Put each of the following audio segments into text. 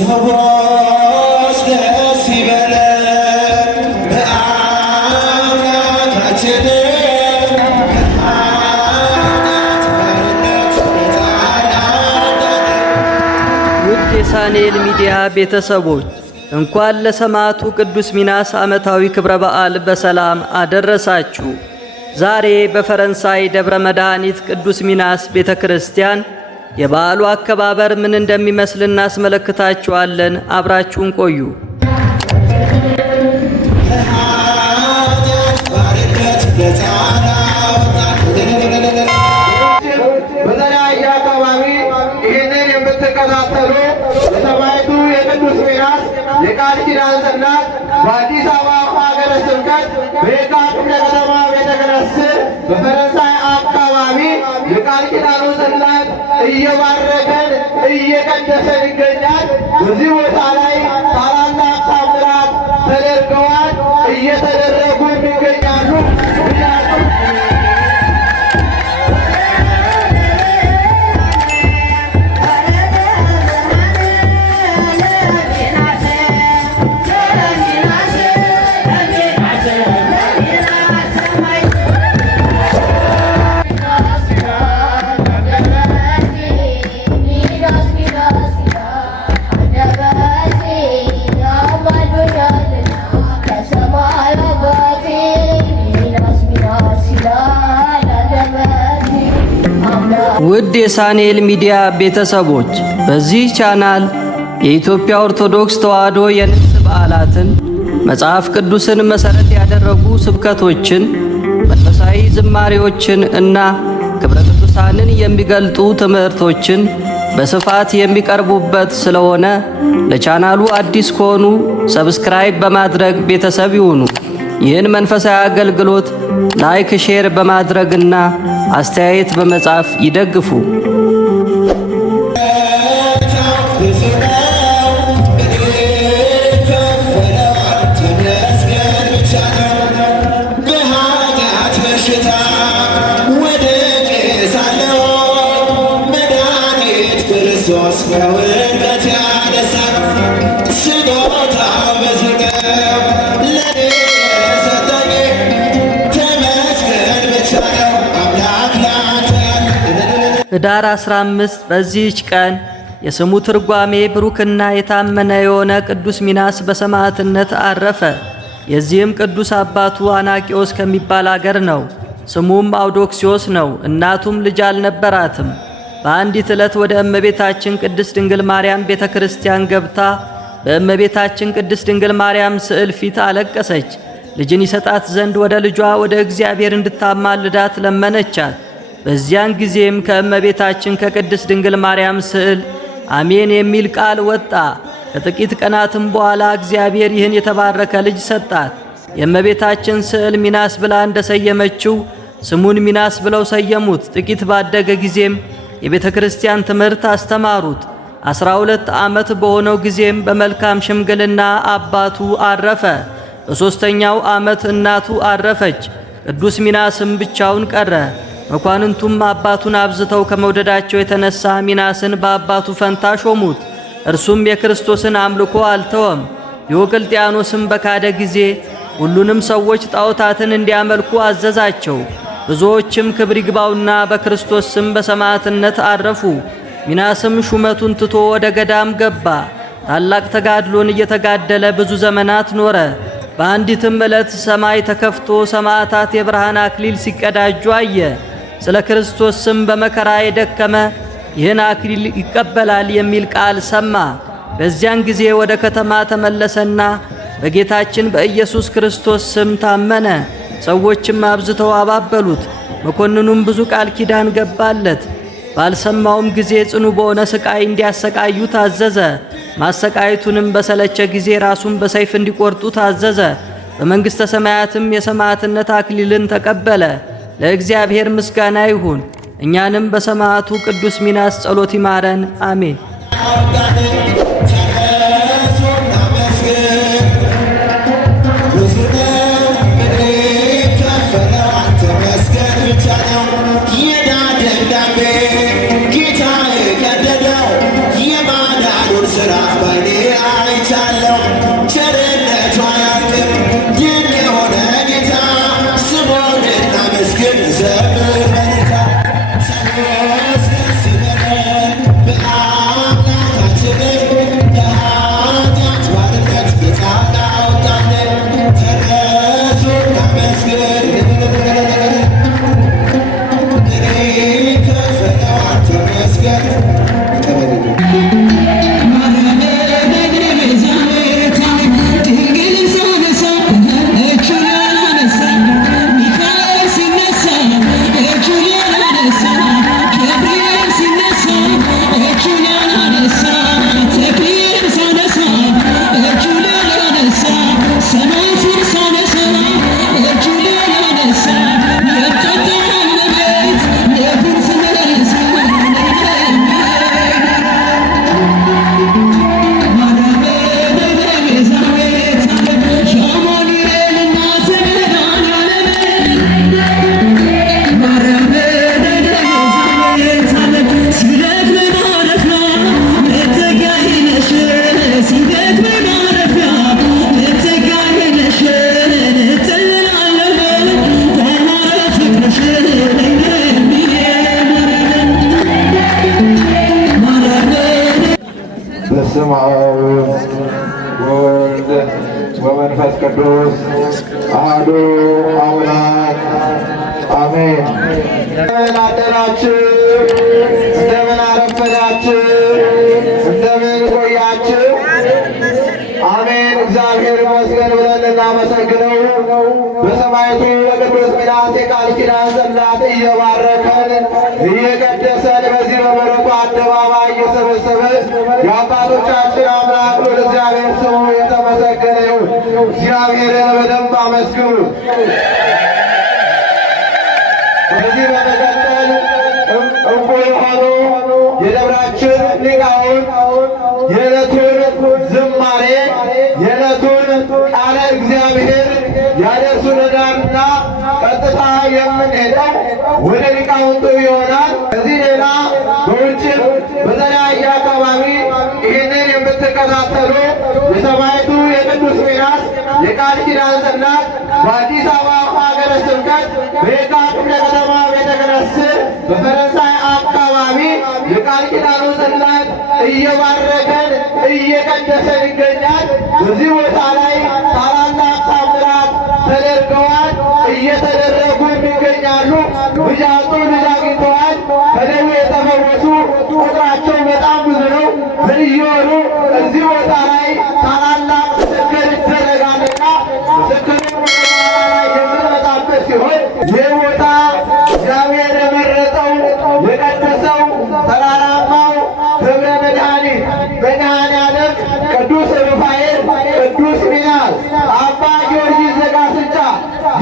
ሰዎች ደስ ይበለን በአምላካችን ውድ የሳኔል ሚዲያ ቤተሰቦች እንኳን ለሰማዕቱ ቅዱስ ሚናስ ዓመታዊ ክብረ በዓል በሰላም አደረሳችሁ። ዛሬ በፈረንሳይ ደብረ መድኃኒት ቅዱስ ሚናስ ቤተ ክርስቲያን የበዓሉ አከባበር ምን እንደሚመስል እናስመለክታችኋለን። አብራችሁን ቆዩ። በተለያየ አካባቢ ይህንን የምትከታተሉ የሰማዕቱ የቅዱስ ሚናስ የቃል ኪዳን ጽላት በአዲስ አበባ ሀገረ ስብከት በየካ ክፍለ ከተማ ቤተ ክህነት ስር በፈረንሳይ አካባቢ የቃል ኪዳኑ ጽላት እየባረከን እየቀደሰን ይገኛል። በዚህ ቦታ ላይ ታላላቅ ታምራት ተደርገዋል፣ እየተደረጉ ይገኛሉ። ውድ የሳኔል ሚዲያ ቤተሰቦች በዚህ ቻናል የኢትዮጵያ ኦርቶዶክስ ተዋሕዶ የንግስ በዓላትን፣ መጽሐፍ ቅዱስን መሠረት ያደረጉ ስብከቶችን፣ መንፈሳዊ ዝማሬዎችን እና ክብረ ቅዱሳንን የሚገልጡ ትምህርቶችን በስፋት የሚቀርቡበት ስለሆነ ለቻናሉ አዲስ ከሆኑ ሰብስክራይብ በማድረግ ቤተሰብ ይሁኑ። ይህን መንፈሳዊ አገልግሎት ላይክ፣ ሼር በማድረግና አስተያየት በመጻፍ ይደግፉ። ኅዳር 15 በዚህች ቀን የስሙ ትርጓሜ ብሩክና የታመነ የሆነ ቅዱስ ሚናስ በሰማዕትነት አረፈ። የዚህም ቅዱስ አባቱ አናቂዎስ ከሚባል አገር ነው። ስሙም አውዶክሲዮስ ነው። እናቱም ልጅ አልነበራትም። በአንዲት ዕለት ወደ እመቤታችን ቅድስት ድንግል ማርያም ቤተ ክርስቲያን ገብታ በእመቤታችን ቅድስት ድንግል ማርያም ስዕል ፊት አለቀሰች። ልጅን ይሰጣት ዘንድ ወደ ልጇ ወደ እግዚአብሔር እንድታማልዳት ለመነቻት። በዚያን ጊዜም ከእመቤታችን ከቅድስት ድንግል ማርያም ስዕል አሜን የሚል ቃል ወጣ። ከጥቂት ቀናትም በኋላ እግዚአብሔር ይህን የተባረከ ልጅ ሰጣት። የእመቤታችን ስዕል ሚናስ ብላ እንደሰየመችው ስሙን ሚናስ ብለው ሰየሙት። ጥቂት ባደገ ጊዜም የቤተ ክርስቲያን ትምህርት አስተማሩት። 12 ዓመት በሆነው ጊዜም በመልካም ሽምግልና አባቱ አረፈ። በሦስተኛው ዓመት እናቱ አረፈች። ቅዱስ ሚናስም ብቻውን ቀረ። መኳንንቱም አባቱን አብዝተው ከመውደዳቸው የተነሳ ሚናስን በአባቱ ፈንታ ሾሙት። እርሱም የክርስቶስን አምልኮ አልተወም። ዲዮቅልጥያኖስም በካደ ጊዜ ሁሉንም ሰዎች ጣዖታትን እንዲያመልኩ አዘዛቸው። ብዙዎችም ክብር ይግባውና በክርስቶስ ስም በሰማዕትነት አረፉ። ሚናስም ሹመቱን ትቶ ወደ ገዳም ገባ። ታላቅ ተጋድሎን እየተጋደለ ብዙ ዘመናት ኖረ። በአንዲትም ዕለት ሰማይ ተከፍቶ ሰማዕታት የብርሃን አክሊል ሲቀዳጁ አየ። ስለ ክርስቶስ ስም በመከራ የደከመ ይህን አክሊል ይቀበላል የሚል ቃል ሰማ። በዚያን ጊዜ ወደ ከተማ ተመለሰና በጌታችን በኢየሱስ ክርስቶስ ስም ታመነ። ሰዎችም አብዝተው አባበሉት። መኮንኑም ብዙ ቃል ኪዳን ገባለት። ባልሰማውም ጊዜ ጽኑ በሆነ ስቃይ እንዲያሰቃዩ ታዘዘ። ማሰቃየቱንም በሰለቸ ጊዜ ራሱን በሰይፍ እንዲቆርጡ ታዘዘ። በመንግሥተ ሰማያትም የሰማዕትነት አክሊልን ተቀበለ። ለእግዚአብሔር ምስጋና ይሁን። እኛንም በሰማዕቱ ቅዱስ ሚናስ ጸሎት ይማረን፣ አሜን። ጌታ የቀደደው የማዳኑን ሥራ ባይኔ አብ ወወልድ ወመንፈስ ቅዱስ አሐዱ አምላክ አሜን። እንደምን አደራችሁ? እንደምን አረፈዳችሁ? እንደምን ቆያችሁ? አሜን። እግዚአብሔር ይመስገን ብለን እናመሰግነው። በሰማዕቱ በቅዱስ ሚናስ የቃል ኪዳን ጽላት እየባረከን እየቀደሰን በዚህ በበረቱ አደባባይ እየሰበሰበን የአባቶቻችን አምላክ ወደ እግዚአብሔር ስሙ የተመሰገነ ይሁን። እግዚአብሔርን በደንብ አመስግኑ። ከዚህ በመቀጠል እንቁ የሆኑ የደብራችን ሊቃውንት የዕለቱን ዝማሬ የዕለቱን ቃለ እግዚአብሔር ያደርሱልናልና ቀጥታ የምንሄደው ወደ ሊቃውንቱ ይሆናል። ከዚህ ሌላ በውጭም በተለያየ አካባቢ ይህንን የምትከታተሉ የሰማዕቱ የቅዱስ ሚናስ የቃል ኪዳን ጽላት በአዲስ አበባ ሀገረ ስብከት በየካ ክፍለ ከተማ ቤተ ክህነት ስር በፈረንሳይ አካባቢ የቃል ኪዳኑ ጽላት እየባረከን እየቀደሰን ይገኛል። በዚህ ቦታ ላይ ታላላቅ ታምራት ተደርገዋል፣ እየተደረጉ ይገኛሉ። ልጅ አጡ ልጅ አግኝተዋል። ከደዌ የተፈወሱ ቁጥራቸው በጣም ብዙ ነው። በየወሩ እዚህ ቦታ ላይ ታላላቅ ምስክር ይደረጋልና ምስክር ላይ የምንመጣበት ሲሆን ይህ ቦታ እግዚአብሔር የመረጠው የቀደሰው ተራራማው ደብረ መድኃኒት መድኃኔዓለም ቅዱስ ሩፋኤል ቅዱስ ሚናስ አባ ጊዮርጊስ ዘጋስጫ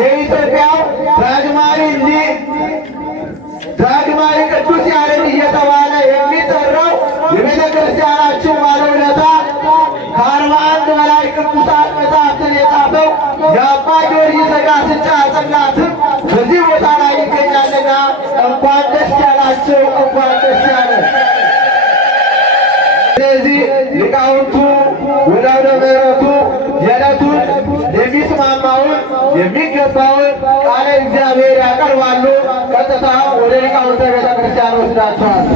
የኢትዮጵያው ዳግማዊ ቅዱስ ያሬድ እየተባለ የሚጠራው የቤተ ክርስቲያናችን ባለውለታ ከ41 በላይ ቅዱሳት መጻሕፍትን የጻፈው የአባ ጊዮርጊስ ዘጋስጫ ጽላትም በዚህ ቦታ ላይ ይገኛልና እንኳን ደስ ያላቸው፣ እንኳን ደስ ያለ። ስለዚህ ሊቃውንቱ ወደ አውደ ምሕረቱ የዕለቱን የሚስማማውን የሚገባውን ቃለ እግዚአብሔር ያቀርባሉ። ቀጥታ ወደ ሊቃውንተ ቤተ ክርስቲያን ወስዳቸዋል።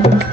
Yeah.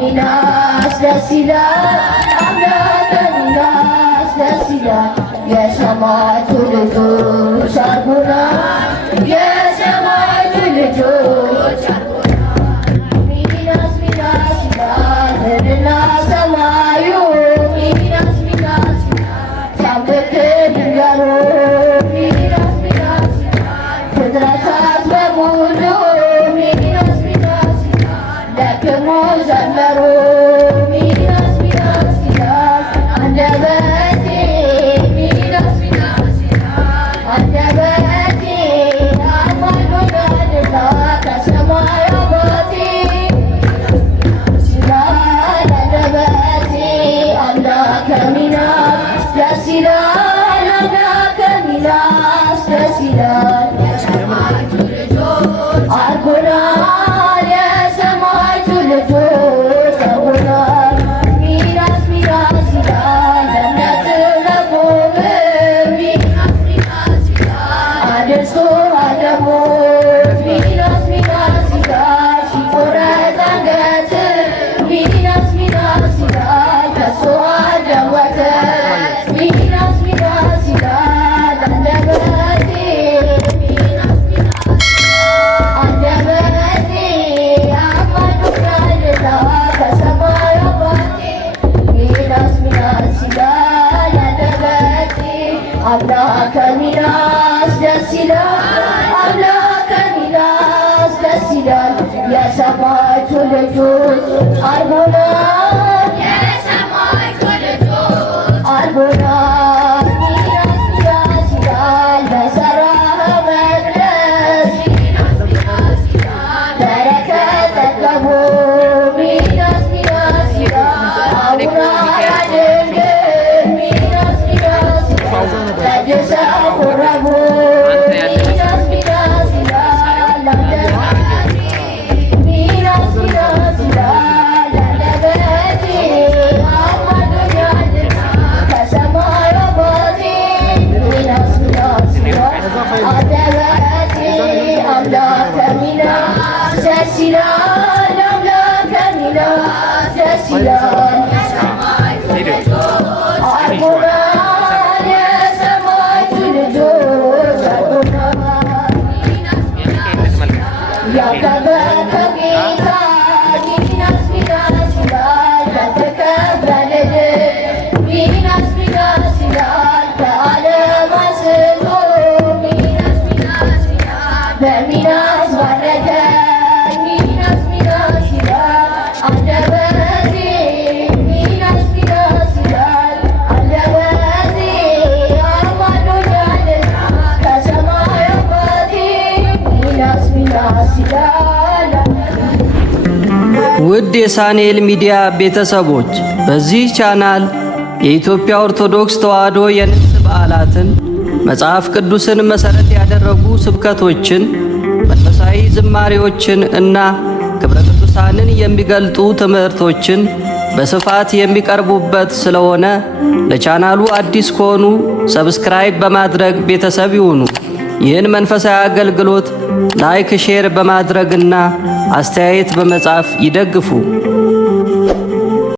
ሚናስ ደስ ይላል አምላከ ሚናስ ደስ ይላል የሰማዕቱ ልጆች አርጉና የሰማዕቱ ልጆች አርጉና ሚናስ ሚናስ ይላል ምድርና ሰማዩ ሚናስ ሚናስ ይላል ሲያምልክ ድንገሩ ሚናስ ሚናስ ይላል ፍጥረታት በሙሉ ሚናስ ሚናስ ይላል ደክሞ ዘመሩ ሚናስ ሚናስ ይላል አንደበቴ ሚናስ ሚናስ ይላል አንደበቴ አማኑኤልና ከሰማይ አባቴ ይላል አንደበቴ አምላከ ሚናስ ደስ ይላል አምላከ ሚናስ ደስ ይላል የሰማዕቱ ልጆች አርጎናል የሰማዕቱ ልጆች አርጎናል ሚናስ ሚናስ ይላል ለእምነት ለቆመ ሚናስ ሚናስ ይላል አድርሶ አለሞት ሚናስ ሚናስ ይላል ሲቆረጥ አንገት ሚናስ ሚናስ ይላል ከሶ አደም ወተት ሚናስ ሚናስ ይላል አንደበቴ ሚናስ ሚናስ አንደበቴ አማኑኤልና ከሰማይ አባቴ ሚናስ ሚናስ ይላል አንደበቴ አምላከ ሚናስ ደስ ይላል አምላከ ሚናስ ደስ ይላል የሰማዕቱ ልጆች አርጎናል የሰማዕቱ ልጆች አርጎናል ሚናስ ሚናስ ይላል በሠራኸው መቅደስ ሚናስ ሚናስ ይላል በረከት ጠገቡ ሚናስ ሚናስ ይላል አቡነ ድንግል ሚናስ ሚናስ ይላል ቀድሰው ቆረቡ ሚናስ ሚናስ ይላል አንደበቴ ሚናስ ሚናስ ይላል አንደበቴ አማኑኤልና ከሰማይ አባቴ ሚናስ ሚናስ ይላል አንደበቴ አምላከ ሚናስ ደስ ይላል አምላከ ሚናስ ደስ ይላል የሰማዕቱ ልጆች አርጎናል የሰማዕቱ ልጆች አርጎናል ሚናስ ሚናስ ያከበርከው ጌታ ሚናስ ሚናስ ይላል ከተከበረልህ ሚናስ ሚናስ ይላል ከዓለም አንስቶ ሚናስ ሚናስ ይላል በሚናስ ባረከኝ ሚናስ ሚናስ ይላል አንደበቴ ሚናስ ሚናስ ይላል አንደበቴ አማኑኤልና ከሰማይ አባቴ ሚናስ ሚናስ ይላል። ውድ የሳንኤል ሚዲያ ቤተሰቦች በዚህ ቻናል የኢትዮጵያ ኦርቶዶክስ ተዋሕዶ የንግስ በዓላትን፣ መጽሐፍ ቅዱስን መሠረት ያደረጉ ስብከቶችን፣ መንፈሳዊ ዝማሬዎችን እና ክብረ ቅዱሳንን የሚገልጡ ትምህርቶችን በስፋት የሚቀርቡበት ስለሆነ ለቻናሉ አዲስ ከሆኑ ሰብስክራይብ በማድረግ ቤተሰብ ይሁኑ። ይህን መንፈሳዊ አገልግሎት ላይክ፣ ሼር በማድረግና አስተያየት በመጻፍ ይደግፉ።